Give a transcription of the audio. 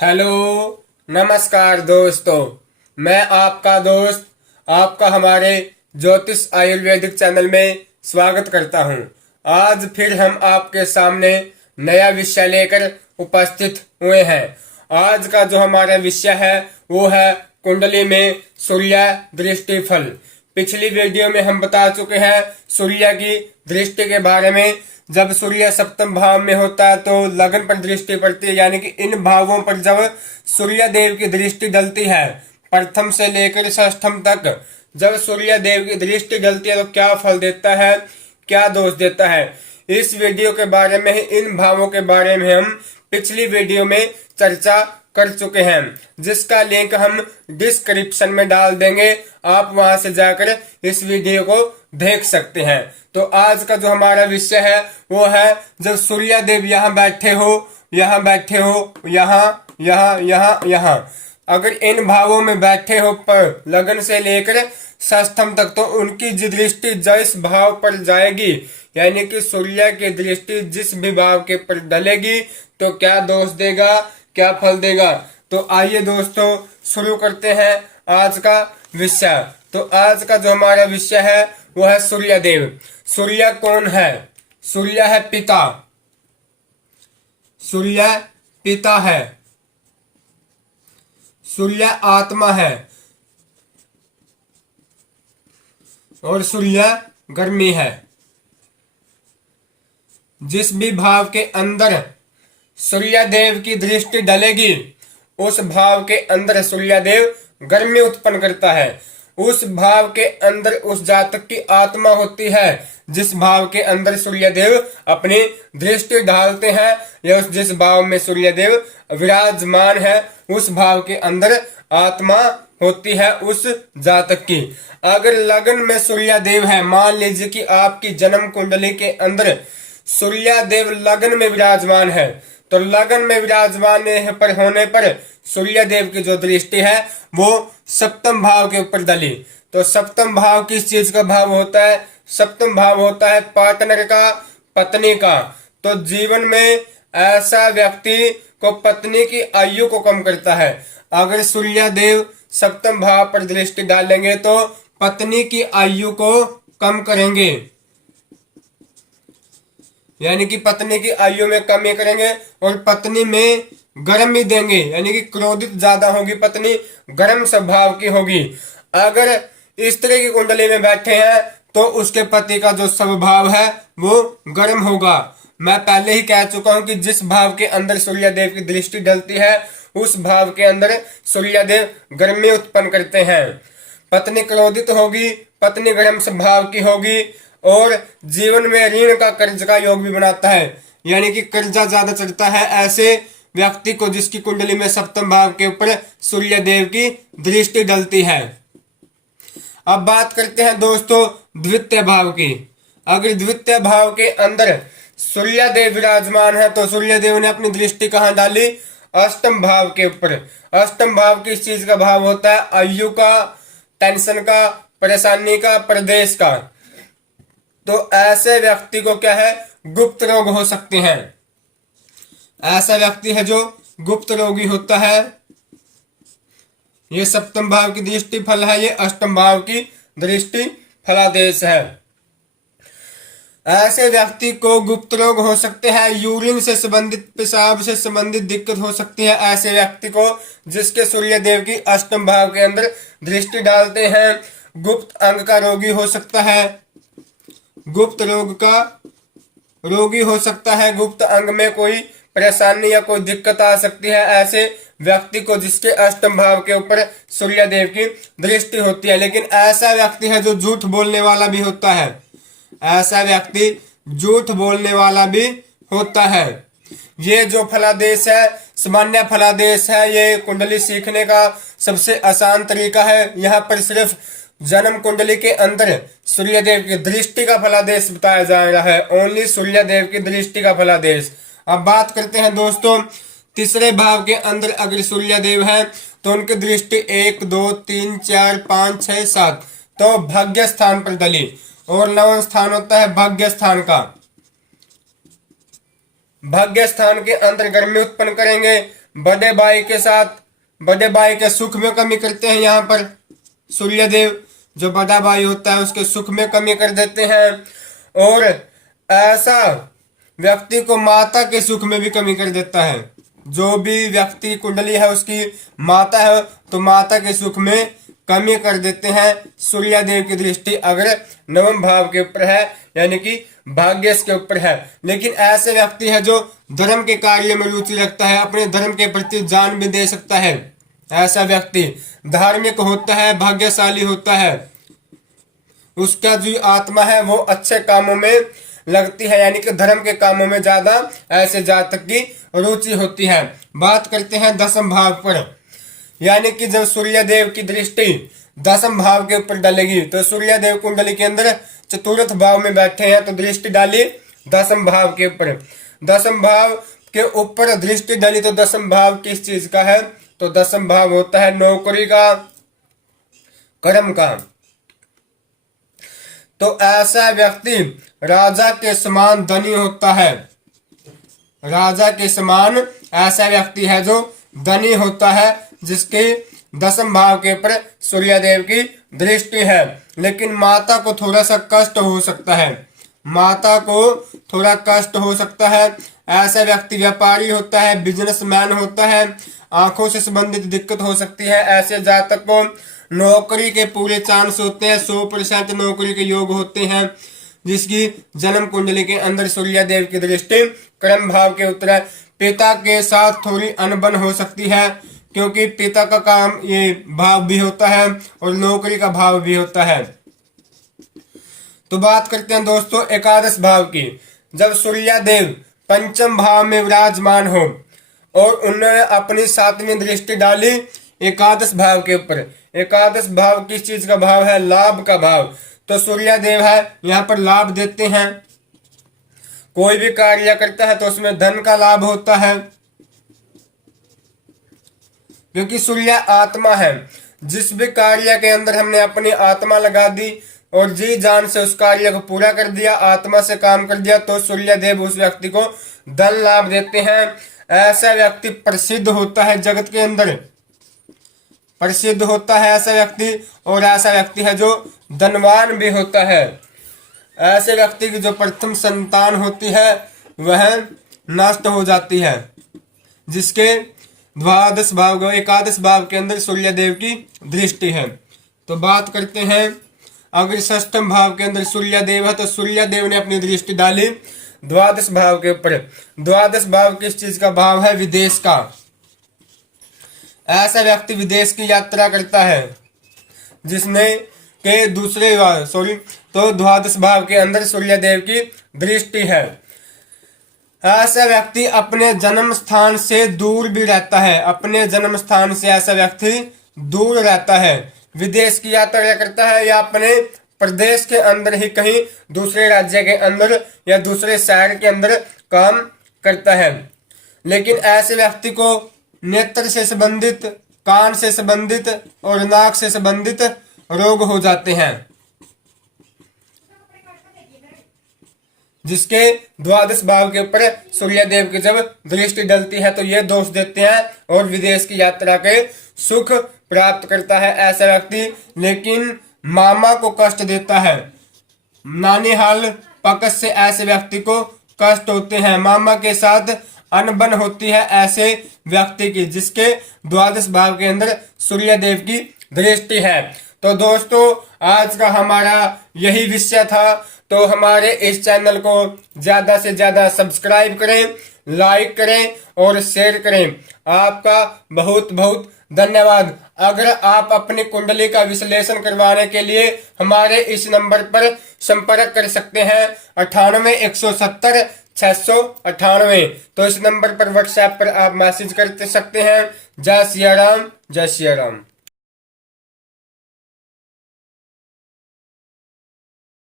Hello, नमस्कार दोस्तों। मैं आपका दोस्त आपका हमारे ज्योतिष आयुर्वेदिक चैनल में स्वागत करता हूं। आज फिर हम आपके सामने नया विषय लेकर उपस्थित हुए हैं। आज का जो हमारा विषय है वो है कुंडली में सूर्य दृष्टि फल। पिछली वीडियो में हम बता चुके हैं सूर्य की दृष्टि के बारे में। जब सूर्य सप्तम भाव में होता है तो लगन पर दृष्टि पड़ती है, यानी कि इन भावों पर जब सूर्य देव की दृष्टि डलती है प्रथम से लेकर षष्ठम तक, जब सूर्य देव की दृष्टि डलती है तो क्या फल देता है, क्या दोष देता है, इस वीडियो के बारे में ही, इन भावों के बारे में हम पिछली वीडियो में चर्चा कर चुके हैं, जिसका लिंक हम डिस्क्रिप्शन में डाल देंगे। आप वहां से जाकर इस वीडियो को देख सकते हैं। तो आज का जो हमारा विषय है वो है जब सूर्य देव यहाँ बैठे हो, यहाँ बैठे हो, यहाँ यहाँ यहाँ यहाँ, अगर इन भावों में बैठे हो पर लगन से लेकर षष्ठम तक, तो उनकी दृष्टि जिस भाव पर जाएगी, यानी कि सूर्य की दृष्टि जिस भी भाव के पर डलेगी तो क्या दोष देगा, क्या फल देगा। तो आइए दोस्तों शुरू करते हैं आज का विषय। तो आज का जो हमारा विषय है वो है सूर्य देव। सूर्य कौन है? सूर्य है पिता। सूर्य पिता है। सूर्य आत्मा है और सूर्य गर्मी है। जिस भी भाव के अंदर सूर्य देव की दृष्टि डलेगी उस भाव के अंदर सूर्य देव गर्मी उत्पन्न करता है। उस भाव के अंदर उस जातक की आत्मा होती है। जिस भाव के अंदर सूर्य देव अपनी दृष्टि डालते हैं या जिस भाव में सूर्य देव विराजमान है उस भाव के अंदर आत्मा होती है उस जातक की। अगर लगन में सूर्य देव है, मान लीजिए कि आपकी जन्म कुंडली के अंदर सूर्य देव लगन में विराजमान है, तो लगन में विराजमान पर होने पर सूर्य देव की जो दृष्टि है वो सप्तम भाव के ऊपर डली। तो सप्तम भाव किस चीज का भाव होता है? सप्तम भाव होता है पार्टनर का, पत्नी का। तो जीवन में ऐसा व्यक्ति को पत्नी की आयु को कम करता है। अगर सूर्य देव सप्तम भाव पर दृष्टि डालेंगे तो पत्नी की आयु को कम करेंगे, यानी कि पत्नी की आयु में कमी करेंगे और पत्नी में गर्मी देंगे, यानी कि क्रोधित ज्यादा होगी, पत्नी गर्म स्वभाव की होगी। अगर स्त्री की कुंडली में बैठे हैं तो उसके पति का जो स्वभाव है वो गर्म होगा। मैं पहले ही कह चुका हूं कि जिस भाव के अंदर सूर्य देव की दृष्टि डलती है उस भाव के अंदर सूर्य देव गर्मी उत्पन्न करते हैं। पत्नी क्रोधित होगी, पत्नी गर्म स्वभाव की होगी और जीवन में ऋण का कर्ज का योग भी बनाता है, यानी कि कर्जा ज्यादा चढ़ता है ऐसे व्यक्ति को जिसकी कुंडली में सप्तम भाव के ऊपर सूर्य देव की दृष्टि डलती है। अब बात करते हैं दोस्तों द्वितीय भाव की। अगर द्वितीय भाव के अंदर सूर्य देव विराजमान है तो सूर्य देव ने अपनी दृष्टि कहाँ डाली? अष्टम भाव के ऊपर। अष्टम भाव किस चीज का भाव होता है? आयु का, टेंशन का, परेशानी का, प्रदेश का। तो ऐसे व्यक्ति को क्या है? गुप्त रोग हो सकते हैं। ऐसा व्यक्ति है जो गुप्त रोगी होता है। ये सप्तम भाव की दृष्टि फल है, ये अष्टम भाव की दृष्टि फलादेश है। ऐसे व्यक्ति को गुप्त रोग हो सकते हैं, यूरिन से संबंधित, पेशाब से संबंधित दिक्कत हो सकती है ऐसे व्यक्ति को जिसके सूर्य देव की अष्टम भाव के अंदर दृष्टि डालते हैं। गुप्त अंग का रोगी हो सकता है, गुप्त रोग का रोगी हो सकता है, गुप्त अंग में कोई परेशानी या कोई दिक्कत आ सकती है ऐसे व्यक्ति को जिसके अष्टम भाव के ऊपर सूर्य देव की दृष्टि होती है। लेकिन ऐसा व्यक्ति है जो झूठ बोलने वाला भी होता है। ऐसा व्यक्ति झूठ बोलने वाला भी होता है। ये जो फलादेश है सामान्य फलादेश है, ये कुंडली सीखने का सबसे आसान तरीका है। यहाँ पर सिर्फ जन्म कुंडली के अंदर सूर्य देव की दृष्टि का फलादेश बताया जा रहा है, ओनली सूर्य देव की दृष्टि का फलादेश। अब बात करते हैं दोस्तों तीसरे भाव के अंदर अगर सूर्य देव है तो उनकी दृष्टि 1 2 3 4 5 6 7 तो भाग्य स्थान पर डली और नवम स्थान होता है भाग्य स्थान का। भाग्य स्थान के अंदर गर्मी उत्पन्न करेंगे, बड़े भाई के साथ, बड़े भाई के सुख में कमी करते हैं। यहाँ पर सूर्यदेव जो बड़ा भाई होता है उसके सुख में कमी कर देते हैं, और ऐसा व्यक्ति को माता के सुख में भी कमी कर देता है। जो भी व्यक्ति कुंडली है उसकी माता है तो माता के सुख में कमी कर देते हैं सूर्यदेव की दृष्टि अगर नवम भाव के ऊपर है, यानी कि भाग्यश के ऊपर है। लेकिन ऐसे व्यक्ति है जो धर्म के कार्य में रुचि रखता है, अपने धर्म के प्रति जान भी दे सकता है, ऐसा व्यक्ति धार्मिक होता है, भाग्यशाली होता है, उसका जो आत्मा है वो अच्छे कामों में लगती है, यानी कि धर्म के कामों में ज्यादा ऐसे जातक की रुचि होती है। बात करते हैं दसम भाव पर, यानी कि जब सूर्यदेव की दृष्टि दसम भाव के ऊपर डालेगी तो सूर्यदेव कुंडली के अंदर चतुर्थ भाव में बैठे हैं तो दृष्टि डाली दसम भाव के ऊपर। दसम भाव के ऊपर दृष्टि डाली तो दसम भाव किस चीज का है, तो दसम भाव होता है नौकरी का, कर्म का। तो ऐसा व्यक्ति राजा के समान धनी होता है, राजा के समान ऐसा व्यक्ति है जो धनी होता है, जिसके दसम भाव के ऊपर सूर्यदेव की दृष्टि है। लेकिन माता को थोड़ा सा कष्ट हो सकता है, माता को थोड़ा कष्ट हो सकता है। ऐसा व्यक्ति व्यापारी होता है, बिजनेसमैन होता है, आंखों से संबंधित दिक्कत हो सकती है। ऐसे जातक को नौकरी के पूरे चांस होते हैं, 100% नौकरी के योग होते हैं, जिसकी जन्म कुंडली के अंदर सूर्यदेव की दृष्टि कर्म भाव के उत्तर है। पिता के साथ थोड़ी अनबन हो सकती है, क्योंकि पिता का काम ये भाव भी होता है और नौकरी का भाव भी होता है। तो बात करते हैं दोस्तों एकादश भाव की। जब सूर्यदेव पंचम भाव में विराजमान हो और उन्होंने अपनी 7वीं दृष्टि डाली एकादश भाव के ऊपर। एकादश भाव किस चीज का भाव है, लाभ का भाव। तो सूर्यदेव है यहाँ पर लाभ देते हैं, कोई भी कार्य करता है तो उसमें धन का लाभ होता है, क्योंकि सूर्य आत्मा है। जिस भी कार्य के अंदर हमने अपनी आत्मा लगा दी और जी जान से उस कार्य को पूरा कर दिया, आत्मा से काम कर दिया, तो सूर्यदेव उस व्यक्ति को धन लाभ देते हैं। ऐसा व्यक्ति प्रसिद्ध होता है, जगत के अंदर प्रसिद्ध होता है ऐसा व्यक्ति, और ऐसा व्यक्ति है जो धनवान भी होता है। ऐसे व्यक्ति की जो प्रथम संतान होती है वह नष्ट हो जाती है, जिसके द्वादश भाव एकादश भाव के अंदर सूर्यदेव की दृष्टि है। तो बात करते हैं अगर षष्ठम भाव के अंदर सूर्यदेव है तो सूर्यदेव ने अपनी दृष्टि डाली द्वादश भाव के ऊपर। द्वादश भाव किस चीज का भाव है, विदेश का। ऐसा व्यक्ति विदेश की यात्रा करता है जिसने के दूसरे तो द्वादश भाव के अंदर सूर्यदेव की दृष्टि है। ऐसा व्यक्ति अपने जन्म स्थान से दूर भी रहता है, अपने जन्म स्थान से ऐसा व्यक्ति दूर रहता है, विदेश की यात्रा करता है या अपने प्रदेश के अंदर ही कहीं दूसरे राज्य के अंदर या दूसरे शहर के अंदर काम करता है। लेकिन ऐसे व्यक्ति को नेत्र से संबंधित, कान से संबंधित और नाक से संबंधित रोग हो जाते हैं, जिसके द्वादश भाव के ऊपर सूर्यदेव की जब दृष्टि डलती है तो ये दोष देते हैं और विदेश की यात्रा के सुख प्राप्त करता है ऐसा व्यक्ति। लेकिन मामा को कष्ट देता है, नानीहाल पक्ष से ऐसे व्यक्ति को कष्ट होते हैं, मामा के साथ अनबन होती है ऐसे व्यक्ति की, जिसके द्वादश भाव के अंदर सूर्यदेव की दृष्टि है। तो दोस्तों आज का हमारा यही विषय था। तो हमारे इस चैनल को ज्यादा से ज्यादा सब्सक्राइब करें, लाइक करें और शेयर करें। आपका बहुत बहुत धन्यवाद। अगर आप अपनी कुंडली का विश्लेषण करवाने के लिए हमारे इस नंबर पर संपर्क कर सकते हैं 98170698। तो इस नंबर पर व्हाट्सएप पर आप मैसेज कर सकते हैं। जय सिया राम, जय सिया राम।